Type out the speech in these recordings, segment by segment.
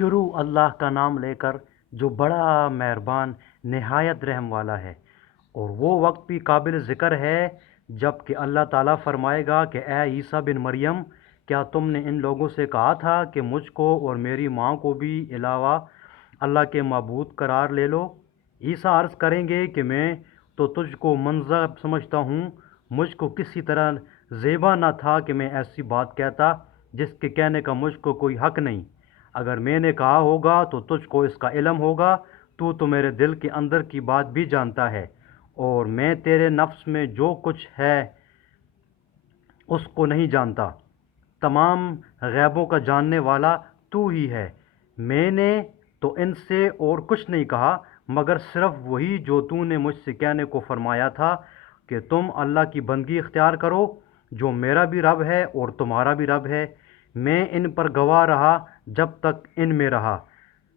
شروع اللہ کا نام لے کر جو بڑا مہربان نہایت رحم والا ہے۔ اور وہ وقت بھی قابل ذکر ہے جب کہ اللہ تعالیٰ فرمائے گا کہ اے عیسیٰ بن مریم، کیا تم نے ان لوگوں سے کہا تھا کہ مجھ کو اور میری ماں کو بھی علاوہ اللہ کے معبود قرار لے لو؟ عیسیٰ عرض کریں گے کہ میں تو تجھ کو منزہ سمجھتا ہوں، مجھ کو کسی طرح زیبا نہ تھا کہ میں ایسی بات کہتا جس کے کہنے کا مجھ کو کوئی حق نہیں۔ اگر میں نے کہا ہوگا تو تجھ کو اس کا علم ہوگا، تو میرے دل کے اندر کی بات بھی جانتا ہے، اور میں تیرے نفس میں جو کچھ ہے اس کو نہیں جانتا۔ تمام غیبوں کا جاننے والا تو ہی ہے۔ میں نے تو ان سے اور کچھ نہیں کہا مگر صرف وہی جو تو نے مجھ سے کہنے کو فرمایا تھا کہ تم اللہ کی بندگی اختیار کرو، جو میرا بھی رب ہے اور تمہارا بھی رب ہے۔ میں ان پر گواہ رہا جب تک ان میں رہا،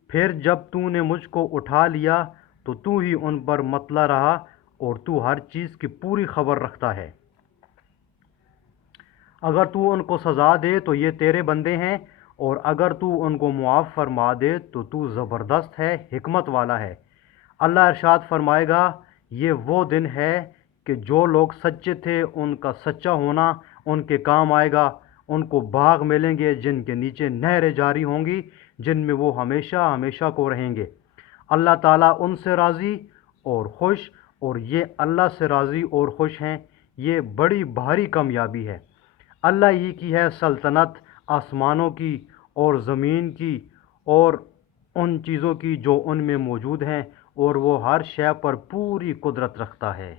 پھر جب تو نے مجھ کو اٹھا لیا تو ہی ان پر مطلع رہا، اور تو ہر چیز کی پوری خبر رکھتا ہے۔ اگر تو ان کو سزا دے تو یہ تیرے بندے ہیں، اور اگر تو ان کو معاف فرما دے تو زبردست ہے، حکمت والا ہے۔ اللہ ارشاد فرمائے گا، یہ وہ دن ہے کہ جو لوگ سچے تھے ان کا سچا ہونا ان کے کام آئے گا۔ ان کو باغ ملیں گے جن کے نیچے نہریں جاری ہوں گی، جن میں وہ ہمیشہ ہمیشہ کو رہیں گے۔ اللہ تعالیٰ ان سے راضی اور خوش، اور یہ اللہ سے راضی اور خوش ہیں۔ یہ بڑی بھاری کامیابی ہے۔ اللہ ہی کی ہے سلطنت، آسمانوں کی اور زمین کی اور ان چیزوں کی جو ان میں موجود ہیں، اور وہ ہر شے پر پوری قدرت رکھتا ہے۔